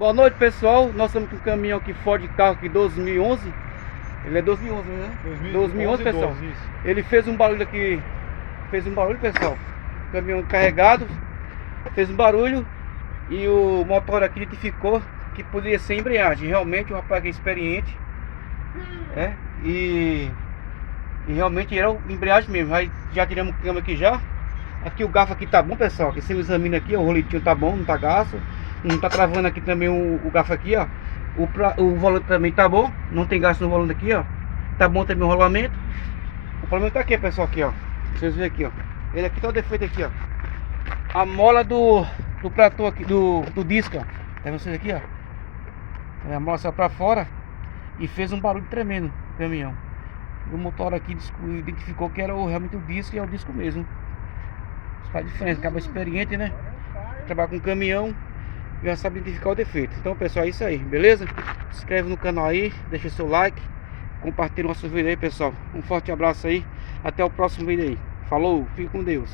Boa noite, pessoal. Nós estamos com um caminhão aqui Ford carro aqui 2011. Ele é 2011, né? 2011, pessoal. 12, isso. Ele fez um barulho aqui. Fez um barulho, pessoal. Caminhão carregado. Fez um barulho. E o motor aqui identificou que poderia ser embreagem. Realmente o rapaz é experiente. E realmente era embreagem mesmo. Aí já tiramos o câmbio aqui já. Aqui o garfo aqui tá bom, pessoal. Aqui você examina aqui, ó, o roletinho tá bom, não tá gasto. Não tá travando aqui também o garfo aqui, ó. O volante também tá bom. Não tem gasto no volante aqui, ó. Tá bom também o rolamento. O problema tá aqui, pessoal, aqui, ó. Vocês verem aqui, ó. Ele aqui tá o defeito aqui, ó. A mola do platô aqui, do disco, ó. Tá vocês aqui, ó. A mola saiu pra fora e fez um barulho tremendo o caminhão. O motor aqui identificou que era realmente o disco, e é o disco mesmo. Isso faz diferença, acaba experiente, né? Trabalhar com caminhão, já sabe identificar o defeito. Então, pessoal, é isso aí, beleza? Se inscreve no canal aí, deixa seu like, compartilha nosso vídeo aí, pessoal. Um forte abraço aí, até o próximo vídeo aí. Falou, fique com Deus.